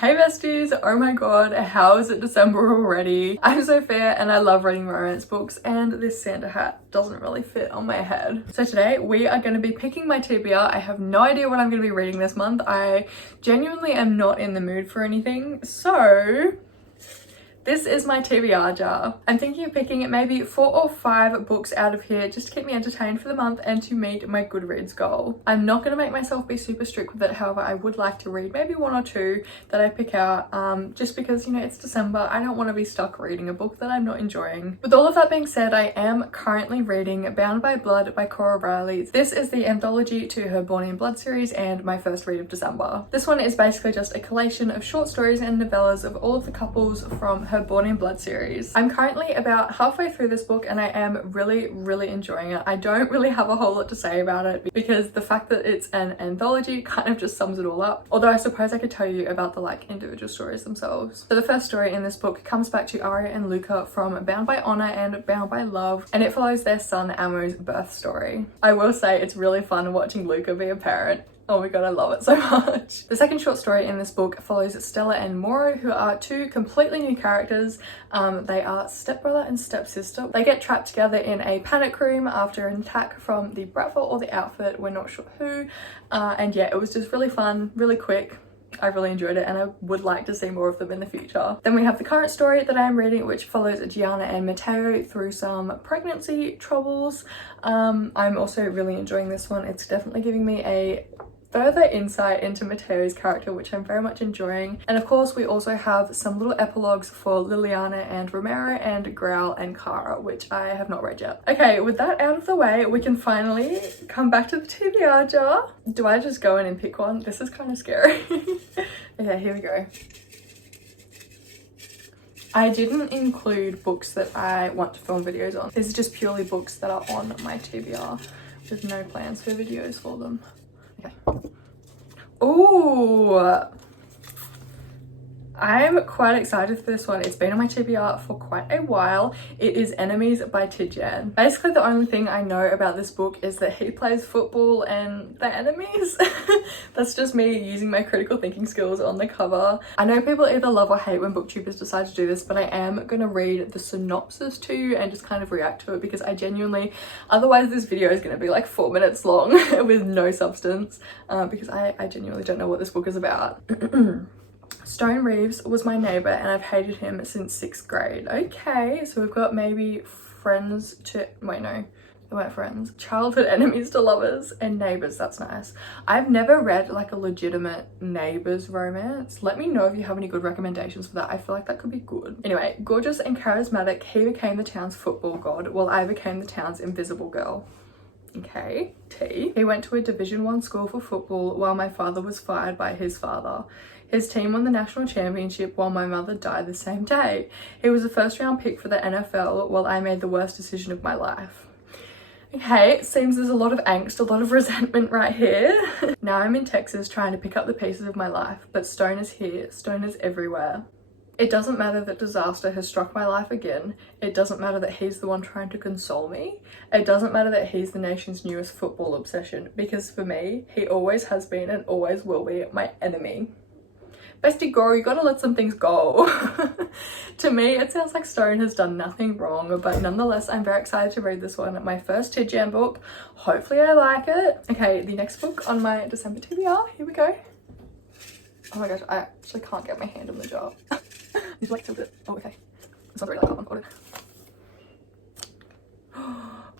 Hey besties, oh my god, how is it December already? I'm Sophia and I love reading romance books, and this Santa hat doesn't really fit on my head. So today we are going to be picking my TBR. I have no idea what I'm going to be reading this month. I genuinely am not in the mood for anything, so this is my TBR jar. I'm thinking of picking maybe 4 or 5 books out of here just to keep me entertained for the month and to meet my Goodreads goal. I'm not going to make myself be super strict with it, however I would like to read maybe 1 or 2 that I pick out just because, you know, it's December. I don't want to be stuck reading a book that I'm not enjoying. With all of that being said, I am currently reading Bound by Blood by Cora Riley. This is the anthology to her Born in Blood series and my first read of December. This one is basically just a collation of short stories and novellas of all of the couples from her Born in Blood series. I'm currently about halfway through this book and I am really enjoying it. I don't really have a whole lot to say about it because the fact that it's an anthology kind of just sums it all up. Although I suppose I could tell you about the individual stories themselves. So the first story in this book comes back to Arya and Luca from Bound by Honor and Bound by Love, and it follows their son Amu's birth story. I will say it's really fun watching Luca be a parent. Oh my god, I love it so much. The second short story in this book follows Stella and Moro, who are 2 completely new characters. They are stepbrother and stepsister. They get trapped together in a panic room after an attack from the Bratva or the Outfit, we're not sure who. And yeah, it was just really fun, really quick. I really enjoyed it and I would like to see more of them in the future. Then we have the current story that I'm reading, which follows Gianna and Matteo through some pregnancy troubles. I'm also really enjoying this one. It's definitely giving me a further insight into Matteo's character, which I'm very much enjoying. And of course we also have some little epilogues for Liliana and Romero and Growl and Cara, which I have not read yet. Okay, with that out of the way, we can finally come back to the TBR jar. Do I just go in and pick one? This is kind of scary. Okay, here we go. I didn't include books that I want to film videos on. This is just purely books that are on my TBR with no plans for videos for them. Okay. Ooh, I'm quite excited for this one. It's been on my TBR for quite a while. It is Enemies by Tidjan. Basically the only thing I know about this book is that he plays football and they're enemies. That's just me using my critical thinking skills on the cover. I know people either love or hate when booktubers decide to do this, but I am going to read the synopsis to you and just kind of react to it because I genuinely, otherwise this video is going to be like 4 minutes long with no substance because I genuinely don't know what this book is about. Stone Reeves was my neighbour and I've hated him since 6th grade. Okay, so we've got maybe friends to... wait, no, they weren't friends. Childhood enemies to lovers and neighbours, that's nice. I've never read like a legitimate neighbours romance. Let me know if you have any good recommendations for that. I feel like that could be good. Anyway, gorgeous and charismatic, he became the town's football god while I became the town's invisible girl. Okay, T. He went to a Division 1 school for football while my father was fired by his father. His team won the national championship while my mother died the same day. He was a first round pick for the NFL while I made the worst decision of my life. Okay, it seems there's a lot of angst, a lot of resentment right here. Now I'm in Texas trying to pick up the pieces of my life, but Stone is here, Stone is everywhere. It doesn't matter that disaster has struck my life again. It doesn't matter that he's the one trying to console me. It doesn't matter that he's the nation's newest football obsession, because for me, he always has been and always will be my enemy. Bestie girl, you gotta let some things go. To me, it sounds like Stone has done nothing wrong, but nonetheless, I'm very excited to read this one. My first Tidjan book. Hopefully I like it. Okay, the next book on my December TBR. Here we go. Oh my gosh, I actually can't get my hand in the jar. I need to like tilt it. Oh, okay. It's not really like that one.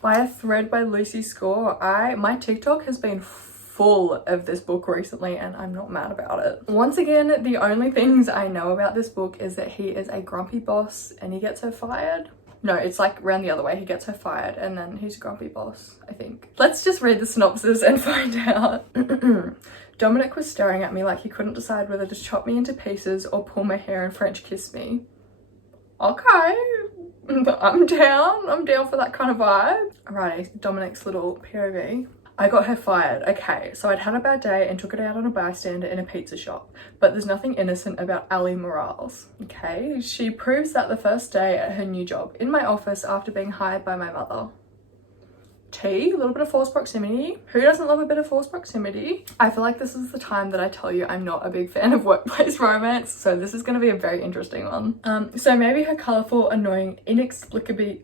By a Thread by Lucy Score. My TikTok has been full of this book recently and I'm not mad about it. Once again, the only things I know about this book is that he is a grumpy boss and he gets her fired. No, it's like around the other way. He gets her fired and then he's a grumpy boss, I think. Let's just read the synopsis and find out. Dominic was staring at me like he couldn't decide whether to chop me into pieces or pull my hair and French kiss me. Okay, I'm down for that kind of vibe. Alrighty, Dominic's little POV. I got her fired. Okay, so I'd had a bad day and took it out on a bystander in a pizza shop. But there's nothing innocent about Ali Morales. Okay, she proves that the first day at her new job in my office after being hired by my mother. a little bit of forced proximity. Who doesn't love a bit of forced proximity? I feel like this is the time that I tell you I'm not a big fan of workplace romance, so this is going to be a very interesting one. So maybe her colourful, annoying, inexplicably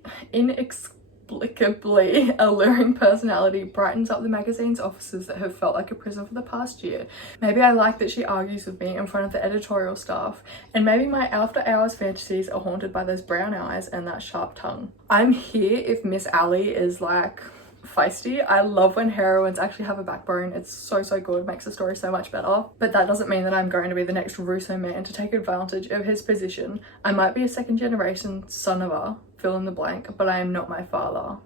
alluring personality brightens up the magazine's offices that have felt like a prison for the past year. Maybe I like that she argues with me in front of the editorial staff, and maybe my after hours fantasies are haunted by those brown eyes and that sharp tongue. I'm here if Miss Allie is like feisty. I love when heroines actually have a backbone. It's so good, makes the story so much better. But that doesn't mean that I'm going to be the next Russo man to take advantage of his position. I might be a second generation son of a fill in the blank, but I am not my father.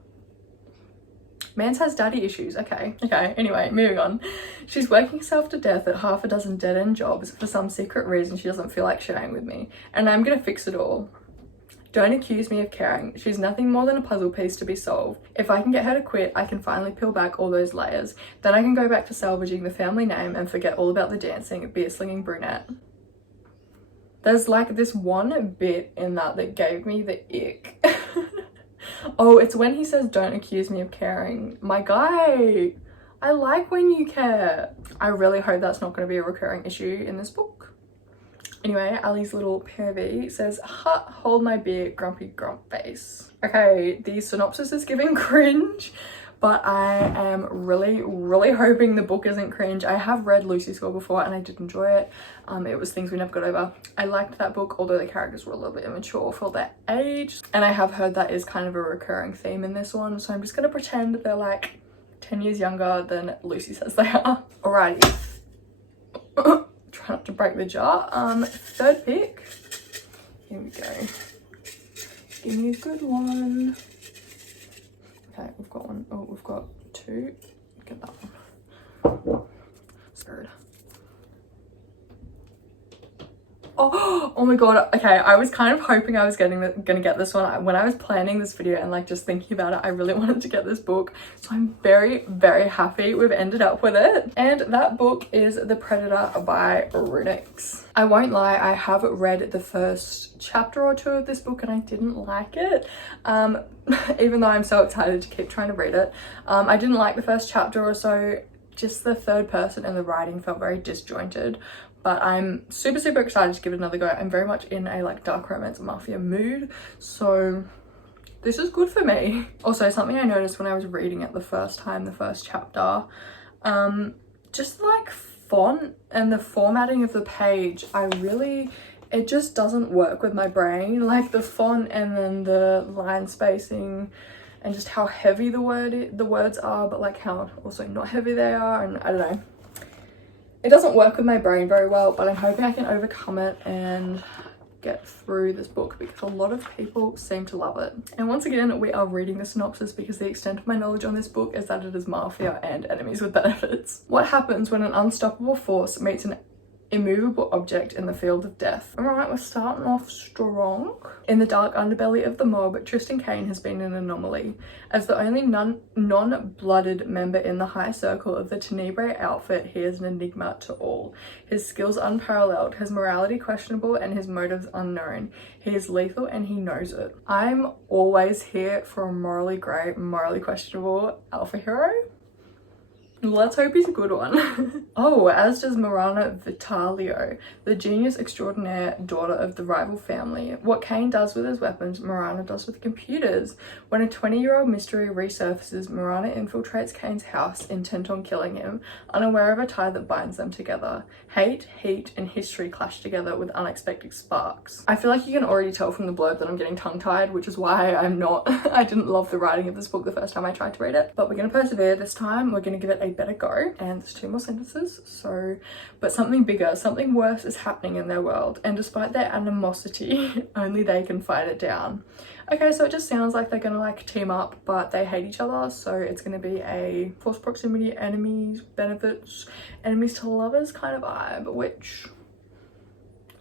Mans has daddy issues. Okay, anyway, moving on. She's working herself to death at half a dozen dead-end jobs for some secret reason she doesn't feel like sharing with me, and I'm gonna fix it all. Don't accuse me of caring. She's nothing more than a puzzle piece to be solved. If I can get her to quit, I can finally peel back all those layers. Then I can go back to salvaging the family name and forget all about the dancing, beer-slinging brunette. There's like this one bit in that gave me the ick. Oh, it's when he says, don't accuse me of caring. My guy, I like when you care. I really hope that's not going to be a recurring issue in this book. Anyway, Ali's little POV says, hold my beer, grumpy grump face. Okay, the synopsis is giving cringe, but I am really hoping the book isn't cringe. I have read Lucy's Score before and I did enjoy it. It was Things We Never Got Over. I liked that book, although the characters were a little bit immature for their age. And I have heard that is kind of a recurring theme in this one, so I'm just gonna pretend they're like 10 years younger than Lucy says they are. Alrighty. Try not to break the jar. Third pick. Here we go. Give me a good one. Okay, we've got one. Oh, we've got two. Get that one. Scared. Oh my god. Okay, I was kind of hoping I was gonna get this one. When I was planning this video and like just thinking about it, I really wanted to get this book, so I'm very happy we've ended up with it. And that book is The Predator by Runix. I won't lie, I have read the first chapter or two of this book and I didn't like it, even though I'm so excited to keep trying to read it. I didn't like the first chapter or so. Just the third person and the writing felt very disjointed, but I'm super excited to give it another go. I'm very much in a like dark romance mafia mood, so this is good for me. Also, something I noticed when I was reading it the first time, the first chapter, just like font and the formatting of the page, it just doesn't work with my brain. Like the font and then the line spacing and just how heavy the words are, but like how also not heavy they are, and I don't know. It doesn't work with my brain very well, but I'm hoping I can overcome it and get through this book because a lot of people seem to love it. And once again, we are reading the synopsis because the extent of my knowledge on this book is that it is mafia and enemies with benefits. What happens when an unstoppable force meets an immovable object in the field of death? Alright, we're starting off strong. In the dark underbelly of the mob, Tristan Kane has been an anomaly. As the only non-blooded member in the high circle of the Tenebrae outfit, he is an enigma to all. His skills unparalleled, his morality questionable, and his motives unknown. He is lethal and he knows it. I'm always here for a morally grey, morally questionable alpha hero. Let's hope he's a good one. Oh, as does Marana Vitalio, the genius extraordinaire daughter of the rival family. What Kane does with his weapons, Marana does with computers. When a 20-year-old mystery resurfaces, Marana infiltrates Kane's house, intent on killing him, unaware of a tie that binds them together. Hate, heat, and history clash together with unexpected sparks. I feel like you can already tell from the blurb that I'm getting tongue-tied, which is why I didn't love the writing of this book the first time I tried to read it. But we're gonna persevere this time. We're gonna give it a better go, and there's 2 more sentences, so but something bigger, something worse is happening in their world, and despite their animosity only they can fight it down. Okay, so it just sounds like they're gonna like team up, but they hate each other, so it's gonna be a forced proximity, enemies, benefits, enemies to lovers kind of vibe, which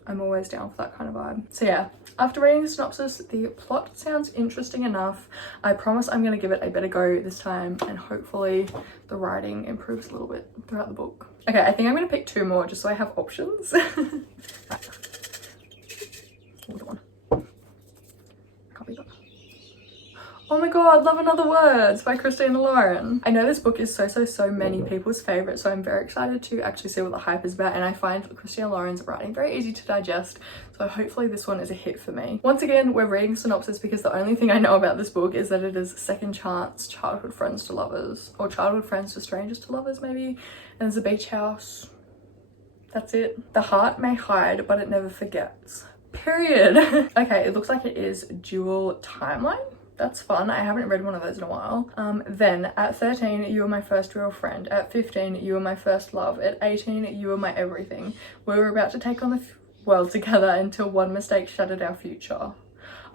I'm always down for that kind of vibe. So yeah, after reading the synopsis, the plot sounds interesting enough. I promise I'm gonna give it a better go this time, and hopefully the writing improves a little bit throughout the book. Okay, I think I'm gonna pick 2 more just so I have options. Another one. Can't be that. Oh my god, Love and Other Words by Christina Lauren. I know this book is so many people's favourite, so I'm very excited to actually see what the hype is about, and I find Christina Lauren's writing very easy to digest, so hopefully this one is a hit for me. Once again, we're reading synopsis because the only thing I know about this book is that it is second chance childhood friends to lovers, or childhood friends to strangers to lovers maybe, and there's a beach house. That's it. The heart may hide, but it never forgets. Period. Okay, it looks like it is dual timeline. That's fun. I haven't read one of those in a while. Then at 13, you were my first real friend. At 15, you were my first love. At 18, you were my everything. We were about to take on the world together until one mistake shattered our future.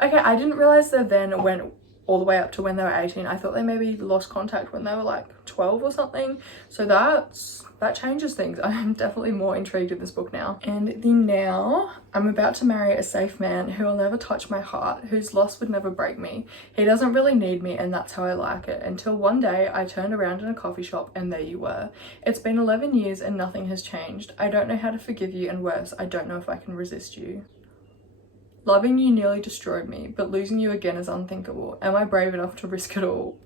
Okay, I didn't realize they then went all the way up to when they were 18. I thought they maybe lost contact when they were like 12 or something. So that changes things. I'm definitely more intrigued in this book now. And the now, I'm about to marry a safe man who will never touch my heart, whose loss would never break me. He doesn't really need me, and that's how I like it. Until one day I turned around in a coffee shop and there you were. It's been 11 years and nothing has changed. I don't know how to forgive you, and worse, I don't know if I can resist you. Loving you nearly destroyed me, but losing you again is unthinkable. Am I brave enough to risk it all?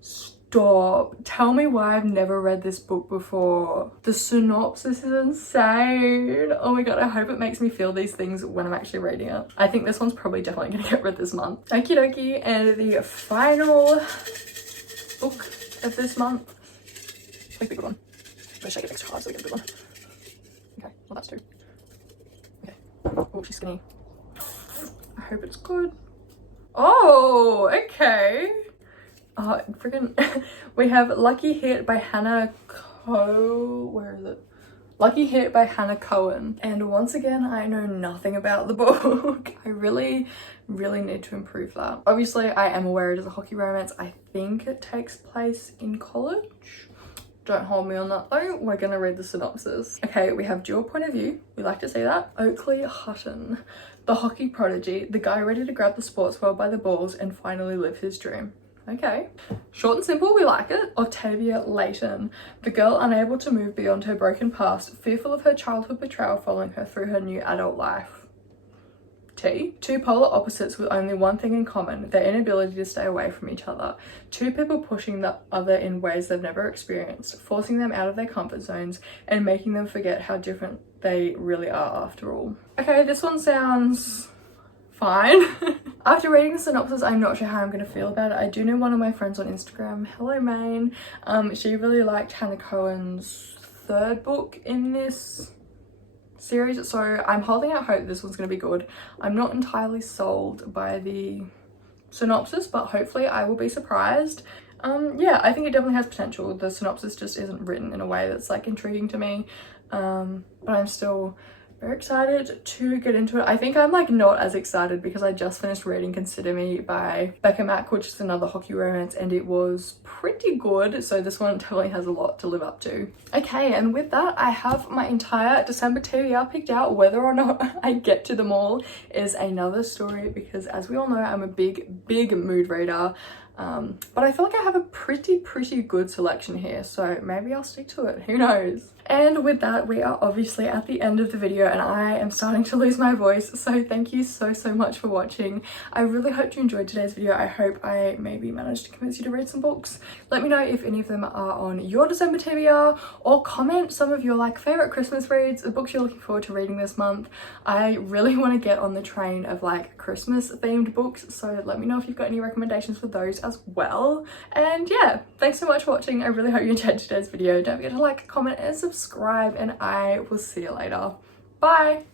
Stop. Tell me why I've never read this book before. The synopsis is insane. Oh my god, I hope it makes me feel these things when I'm actually reading it. I think this one's probably definitely gonna get read this month. Okie dokie, and the final book of this month. Like the good one. I'm gonna shake it extra hard so we get a good one. Okay, well that's two. Okay. Oh, she's skinny. I hope it's good. Oh, okay. Oh, freaking. We have Lucky Hit by Hannah Where is it? Lucky Hit by Hannah Cohen. And once again, I know nothing about the book. I really need to improve that. Obviously, I am aware it is a hockey romance. I think it takes place in college. Don't hold me on that though. We're gonna read the synopsis. Okay, we have dual point of view. We like to see that. Oakley Hutton, the hockey prodigy, the guy ready to grab the sports world by the balls and finally live his dream. Okay, short and simple, we like it. Octavia Layton, the girl unable to move beyond her broken past, fearful of her childhood betrayal following her through her new adult life. T. Two polar opposites with only one thing in common, their inability to stay away from each other. Two people pushing the other in ways they've never experienced, forcing them out of their comfort zones and making them forget how different they really are after all. Okay, this one sounds fine. After reading the synopsis, I'm not sure how I'm going to feel about it. I do know one of my friends on Instagram, hello Maine, she really liked Hannah Cohen's third book in this series, so I'm holding out hope this one's going to be good. I'm not entirely sold by the synopsis, but hopefully I will be surprised. Yeah, I think it definitely has potential. The synopsis just isn't written in a way that's like intriguing to me, but I'm still very excited to get into it. I think I'm like not as excited because I just finished reading Consider Me by Becca Mack, which is another hockey romance, and it was pretty good, so this one definitely has a lot to live up to. Okay, and with that I have my entire December TBR picked out. Whether or not I get to them all is another story, because as we all know, I'm a big mood reader. But I feel like I have a pretty good selection here, so maybe I'll stick to it, who knows. And with that, we are obviously at the end of the video and I am starting to lose my voice, so thank you so much for watching. I really hope you enjoyed today's video. I hope I maybe managed to convince you to read some books. Let me know if any of them are on your December TBR, or comment some of your like favorite Christmas reads, the books you're looking forward to reading this month. I really want to get on the train of like Christmas themed books, so let me know if you've got any recommendations for those as well. And yeah, thanks so much for watching. I really hope you enjoyed today's video. Don't forget to like, comment and subscribe, and I will see you later. Bye.